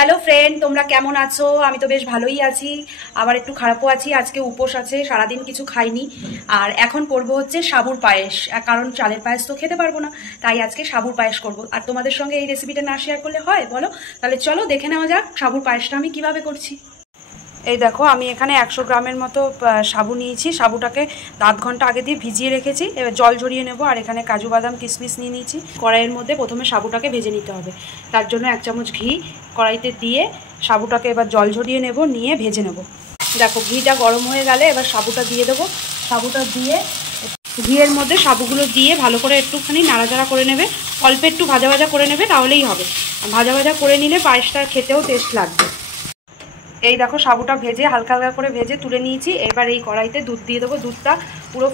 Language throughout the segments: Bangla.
হ্যালো ফ্রেন্ড, তোমরা কেমন আছো? আমি তো বেশ ভালোই আছি, আবার একটু খারাপও আছি। আজকে উপোস আছে, সারাদিন কিছু খাইনি। আর এখন করব হচ্ছে সাবুর পায়েস, কারণ চালের পায়েস তো খেতে পারবো না, তাই আজকে সাবুর পায়েস করব। আর তোমাদের সঙ্গে এই রেসিপিটা না শেয়ার করলে হয় বলো? তাহলে চলো দেখে নেওয়া যাক সাবুর পায়েসটা আমি কিভাবে করছি। এই দেখো, আমি এখানে 100 গ্রামের মতো সাবু নিয়েছি। সাবুটাকে আধ ঘন্টা আগে দিয়ে ভিজিয়ে রেখেছি। এবার জল ঝরিয়ে নেবো। আর এখানে কাজু বাদাম কিশমিশ নিয়ে নিয়েছি। কড়াইয়ের মধ্যে প্রথমে সাবুটাকে ভেজে নিতে হবে, তার জন্য 1 চামচ ঘি কড়াইতে দিয়ে সাবুটাকে এবার জল ঝরিয়ে নেব, নিয়ে ভেজে নেব। দেখো, ঘিটা গরম হয়ে গেলে এবার সাবুটা দিয়ে দেবো। সাবুটা দিয়ে ঘিয়ের মধ্যে সাবুগুলো দিয়ে ভালো করে একটুখানি নাড়াচাড়া করে নেবে। অল্প একটু ভাজা ভাজা করে নেবে, তাহলেই হবে। ভাজা ভাজা করে নিলে পায়েসটা খেতেও টেস্ট লাগবে। এই দেখো, সাবুটা ভেজে হালকা হালকা করে ভেজে তুলে নিয়েছি। এবার এই কড়াইতে দুধ দিয়ে দেবো। দুধটা পুরো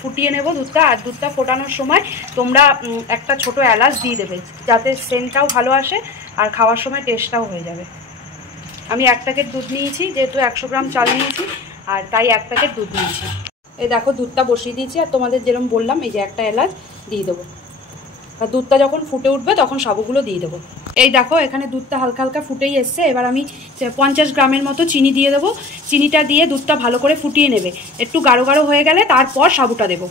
ফুটিয়ে নেব দুধটা। আর দুধটা ফোটানোর সময় তোমরা একটা ছোট এলাচ দিয়ে দেবে, যাতে সেন্টটাও ভালো আসে আর খাওয়ার সময় টেস্টটাও হয়ে যাবে। আমি 1 প্যাকেট দুধ নিয়েছি, যেহেতু 100 গ্রাম চাল নিয়েছি, আর তাই 1 প্যাকেট দুধ নিয়েছি। এই দেখো, দুধটা বসিয়ে দিয়েছি। আর তোমাদের যেরকম বললাম, এই যে একটা এলাচ দিয়ে দেবো। আর দুধটা যখন ফুটে উঠবে তখন সাবুগুলো দিয়ে দেবো। এই দেখো, এখানে দুধটা হালকা হালকা ফুটেই এসছে। এবার আমি 50 গ্রামের মতো চিনি দিয়ে দেবো। চিনিটা দিয়ে দুধটা ভালো করে ফুটিয়ে নেবে। একটু গাঢ় গাঢ় হয়ে গেলে তারপর সাবুটা দেবো।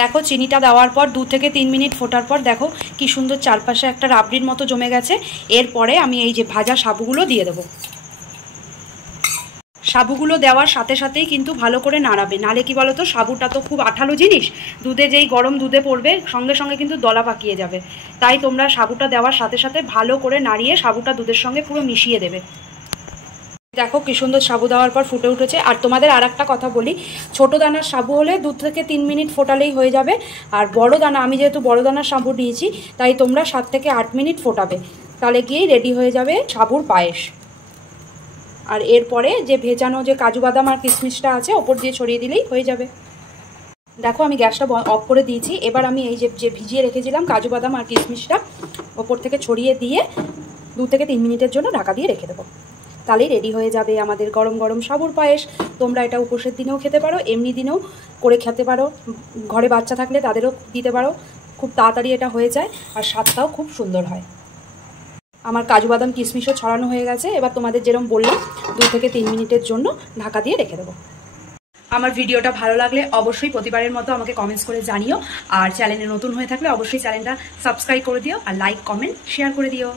দেখো, চিনিটা দেওয়ার পর 2 থেকে 3 মিনিট ফোটার পর দেখো কি সুন্দর চারপাশে একটা রাবড়ির মতো জমে গেছে। এরপরে আমি এই যে ভাজা সাবুগুলো দিয়ে দেবো। সাবুগুলো দেওয়ার সাথে সাথেই কিন্তু ভালো করে নাড়াবে, নালে কি বলো তো, সাবুটা তো খুব আঠালো জিনিস, দুধে যেই গরম দুধে পড়বে সঙ্গে সঙ্গে কিন্তু দলা পাকিয়ে যাবে। তাই তোমরা সাবুটা দেওয়ার সাথে সাথে ভালো করে নাড়িয়ে সাবুটা দুধের সঙ্গে পুরো মিশিয়ে দেবে। দেখো কি সুন্দর সাবু দেওয়ার পর ফুটে উঠেছে। আর তোমাদের আর একটা কথা বলি, ছোটো দানার সাবু হলে 2 থেকে 3 মিনিট ফোটালেই হয়ে যাবে। আর বড় দানা, আমি যেহেতু বড় দানার সাবু নিয়েছি, তাই তোমরা 7 থেকে 8 মিনিট ফোটাবে, তাহলে গিয়েই রেডি হয়ে যাবে সাবুর পায়েস। আর এরপরে যে ভেজানো যে কাজু বাদাম আর কিশমিশটা আছে ওপর দিয়ে ছড়িয়ে দিলেই হয়ে যাবে। দেখো, আমি গ্যাসটা অফ করে দিয়েছি। এবার আমি এই যে ভিজিয়ে রেখেছিলাম কাজু বাদাম আর কিশমিশটা ওপর থেকে ছড়িয়ে দিয়ে 2 থেকে 3 মিনিটের জন্য ঢাকা দিয়ে রেখে দেবো। তাহলেই রেডি হয়ে যাবে আমাদের গরম গরম সাবুর পায়েস। তোমরা এটা উপোসের দিনেও খেতে পারো, এমনি দিনেও করে খেতে পারো। ঘরে বাচ্চা থাকলে তাদেরও দিতে পারো। খুব তাড়াতাড়ি এটা হয়ে যায় আর স্বাদটাও খুব সুন্দর হয়। আমার কাজু বাদাম কিশমিশও ছড়ানো হয়ে গেছে। এবার তোমাদের যেরকম বললাম 2 থেকে 3 মিনিটের জন্য ঢাকা দিয়ে রেখে দেবো। আমার ভিডিওটা ভালো লাগলে অবশ্যই প্রতিবারের মতো আমাকে কমেন্টস করে জানিও। আর চ্যানেলে নতুন হয়ে থাকলে অবশ্যই চ্যানেলটা সাবস্ক্রাইব করে দিও, আর লাইক কমেন্ট শেয়ার করে দিও।